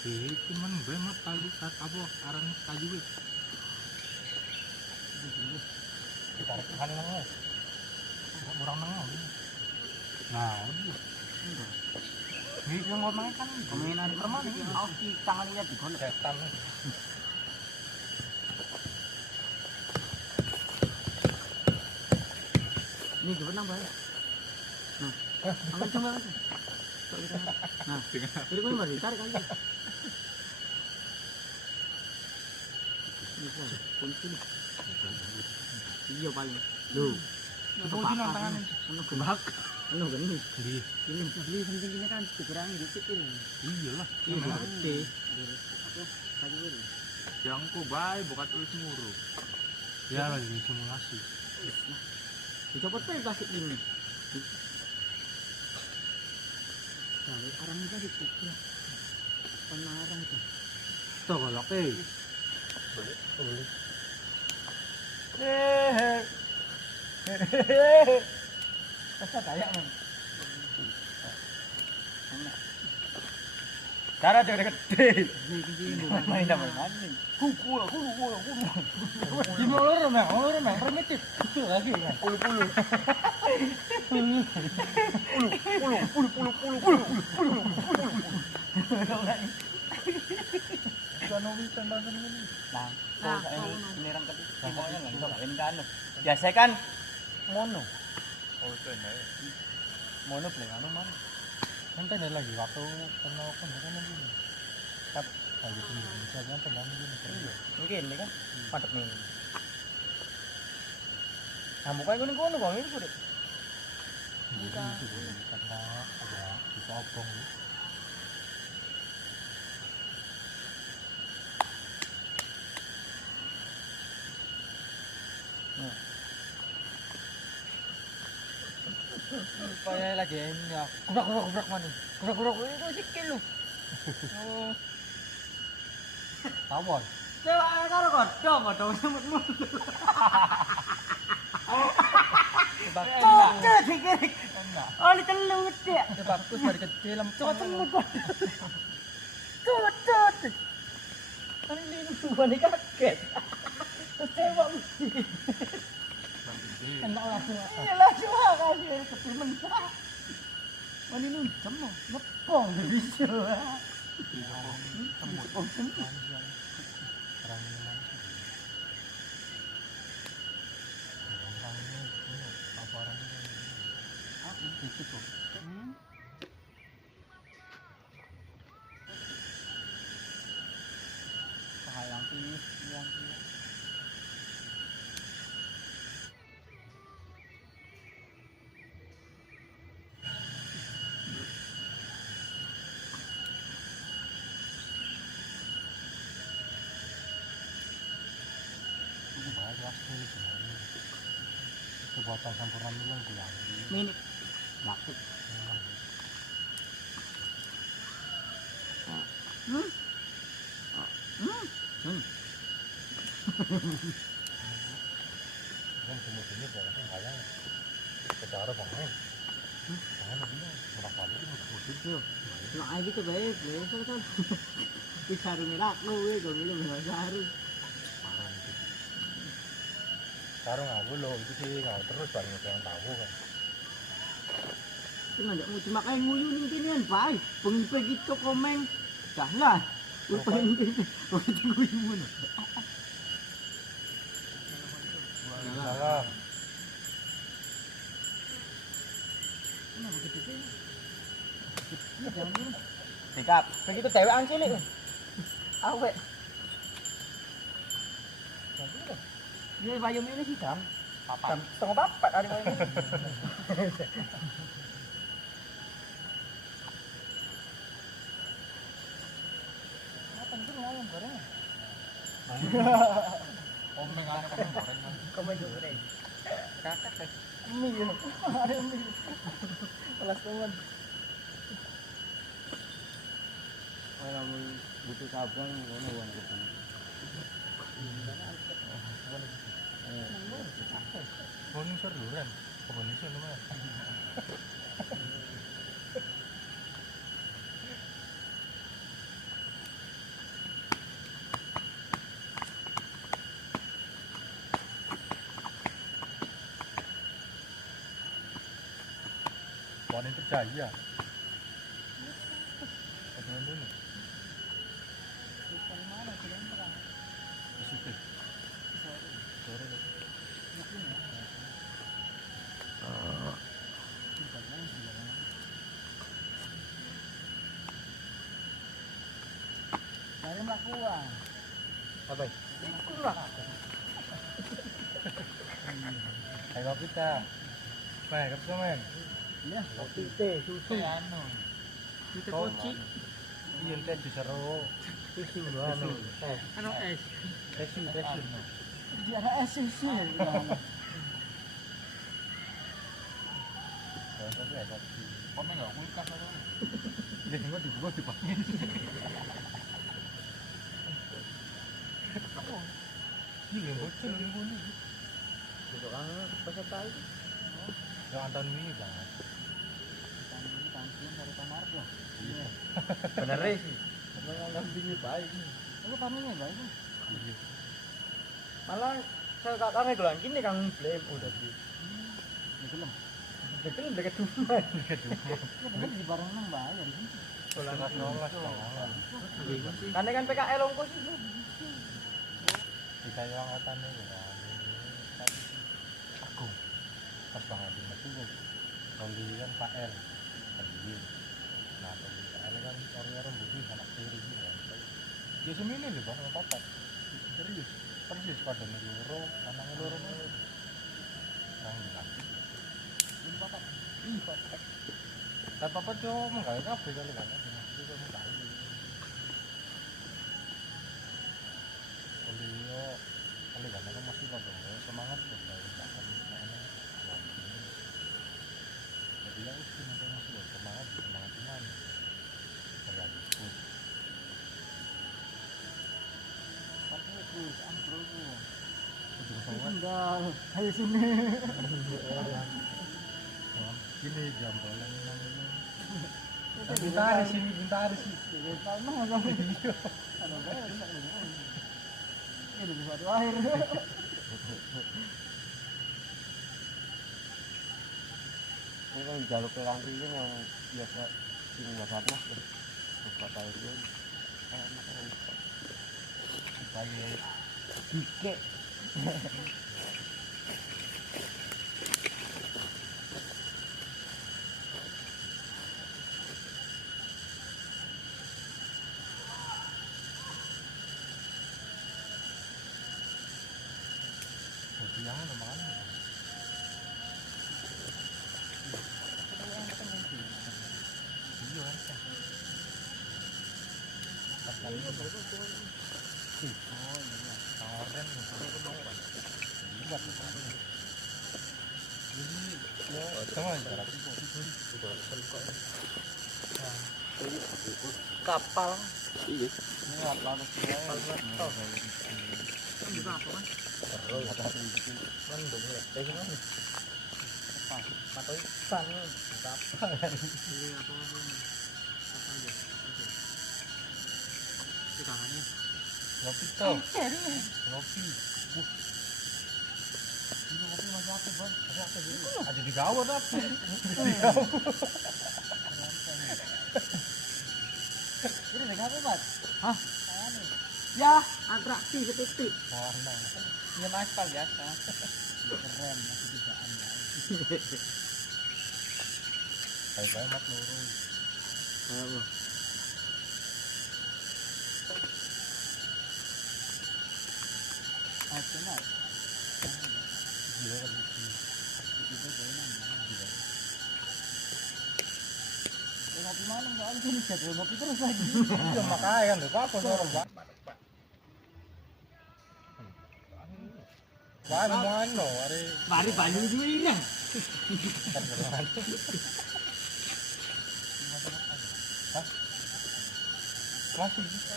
Cuman gue mah kali apa aran kayu wis. Ditarik ke kanan nang. Murang nang. Nah, Ini yang ngomongnya kan Komenan perman ini aus di tangannya di kono. setan. Ini gimana nambah ya? Nah, ambil coba aja. Nah, jadi gue baru ditarik aja. Ini kok kunci. Iya paling. Duh. Kunci nang tangan. Penuh gebak. Penuh gini. di Ini pentingnya kan dikurangi dikit ini. iyalah. Iya, gede. Apa? Kayu ini. Yang ku bae bukan tulis muru. Ya lagi simulasi. Nah, dicopot aja plastik ini. Nah, orang ini tadi ya. Penarang itu. Tuh kalau Boleh. Masa kayak man. Cara dia gede. Main dah main. Kuku. Ini olor mah, primitif. Itu lagi kan. Pulu. Kanowi tembakan ini. Nah, ini orang ketiga. Pokoknya nggak bisa main kan. Biasa kan mono. Oh, itu enak. Mono play anu man. Nanti ada lagi waktu kenal kan begini. Tap lagi tinggi saja tendang begini. Mungkin nih kan. Mantap nih. Nah, mukanya gue ngono kok ini kudu. Bukan kata ada dipotong. Supaya lagi ini ya. Kubrak mana? Kubrak itu sikil lu. Oh. Tawon. Coba karo kodong semut. Kok dikiri. Oh, ini telut ya. Bagus dari kecil Coba semut kok. Cut. Ini bukan kaget. Kecewa mesti. enak langsung. Iya langsung kasih kecil mentah. Ini nuncem ngepong bisa. Orang ini apa orang ini? Itu tuh. Yang ini. Buatan campuran dulu yang pulang. Minum. Maksud. Kan sini pokoknya kayak secara banget. Jangan dia berapa kali itu. Nah, gitu baik, kan. Di sarung merah, gue bilang nggak sarung. Parah itu. Sarung aku loh itu sih nggak terus paling yang tahu kan. Itu ngajak mau cuma kayak nguyu nih kan, Pak. Pengipek itu komen, dah lah. Pengen begitu nguyu mana? Salam. Kenapa gitu sih? Sikap. Begitu dewean cilik. Awet. Dia bayam ini sih jam. Jam setengah papat hari ini. Apa itu ayam goreng? Om dengan ayam goreng. Kamu goreng. Kakak deh. Mie ya. Ada mie. Kelas teman. Kalau butuh sabang, mana uang ketemu. Boning seruran. Boning seruran. yang percaya. Teman dulu. Dari mana sih yang terang? Positif. Sore. Dari melakukan. Apa? Ikulah. Ayo kita. Nah, kerja men. Iya. Kopi teh, susu. Anu. Kita koci. Iya, teh diseru. Susu anu. Anu es. Tesu. Dia ada es susu. Tapi ada kopi. Kamu enggak kulkas apa? Ya, enggak dibuat dipakai. Iya, bocor ini. Untuk peserta itu. Yang antan ini kan. Tangan dari Tamarjo. Iya. Bener sih. Memang kambingnya baik. Itu kambingnya baik. Iya. Malah saya katanya gelang gini kang blame udah sih. Belum. Belum dekat rumah. Ya bener di barang nang bayar sih. Karena kan PKL ongkos itu. Kita yang otan itu kan. Aku pas banget di Metu. Kalau kan Pak L. Nah, kalau Pak L kan orang-orang budi anak tiri gitu kan. Ya semini lho Bang, apa-apa. Serius. Persis pada loro, anak loro. Nang lagi. Ini bapak. Tapi apa cuma enggak kabeh kali kan. Itu kan enggak. Kalau kan masih pada semangat terus dari bahkan mana. Jadi ya itu masih semangat cuman. Kayak gitu. Pakai terus ambrol. Udah semangat. Tinggal ayo sini. Gini jam bolang namanya. Bentar sih. Tahu mah enggak. Ada bayar enggak ada. Ini bisa di akhir. Ini kan jalur ke Langki ini yang biasa sini nggak sana tuh, buat air ini, enak kan? Supaya Dike. yang mana? Iya kan. Tapi itu keren buat Kapal. Iya. Ini Atlantis. Kapal motor. Kan juga apa kan? terus mendung ya. Gimana? Patoi san berapa? Iya apa aja. Di tangannya. Ngopi toh. Ngopi. Ini ngopi masih apa, Bang? Masih apa gitu? Ada di gawat apa? Di gawat. Ini dengan apa, Mas? Hah? Ya, atraksi betul. Warna. Ini aspal biasa. Keren, masih bisa anda. Baik-baik mat lurus. Apa? Nasional. Gila kan itu. Itu kayaknya. Ngopi malam soalnya sini jadi ngopi terus lagi. Ya makanya lho, apa orang Pak? Wah, mana are Mari banyu duwe. Hah? Masih bisa.